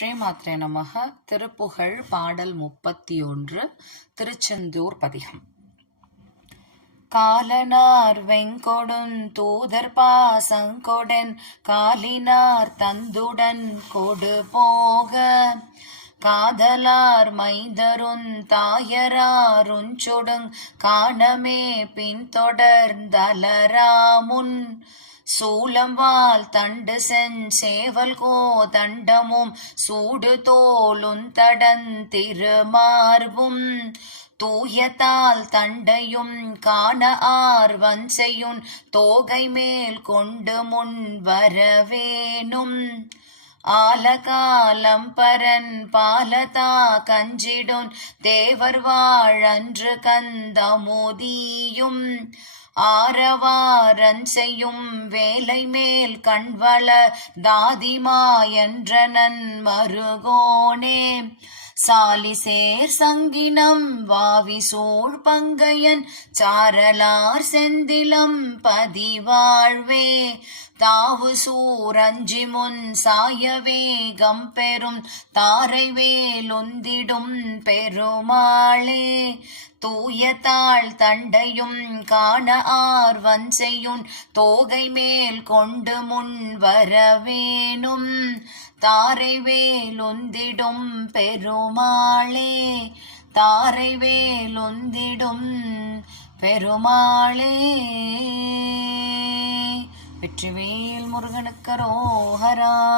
ஸ்ரீமாத்ரே நமக திருப்புகழ் பாடல் முப்பத்தி ஒன்று திருச்செந்தூர் பதிகம். காலனார் வெங்கொடுன் தூதர் பாசங்கொடன் காலினார் தந்துடன் கொடு போக. காதலார் மைந்தருன் தாயராருஞ்சொடுங் காணமே பின்தொடர்ந்தலராமுன். சூலம்பால் தண்டு சென் சேவல் கோ தண்டமும் சூடு தோலும் தடன் திருமார்பும். தூயத்தால் தண்டையும் காண ஆர் வஞ்சையும் தோகை மேல் கொண்டு முன் வரவேனும் ஆலகாலம்பரன் பாலதா கஞ்சிடும் தேவர் வாழன்று கந்தமுதியும் ஆரவாரன் செய்யும் வேலை மேல் கண்வள தாதிமா என்ற நன் மருகோனே. சாலிசேர் சங்கினம் வாவி சூழ் பங்கையன் சாரலார் செந்திலம் பதிவாழ்வே. தாவு சூரஞ்சி முன் சாய வேகம் பெறும் தாரை வேலுந்திடும் பெருமாளே. தூய தாழ் தண்டையும் காண ஆர்வன் செய்யும் தோகை மேல் கொண்டு முன் வரவேணும். தாரை வேலொந்திடும் பெருமாளே தாரை வேலொந்திடும் பெருமாளே. வெற்றிவேல் முருகனுக்கு ரோஹரா.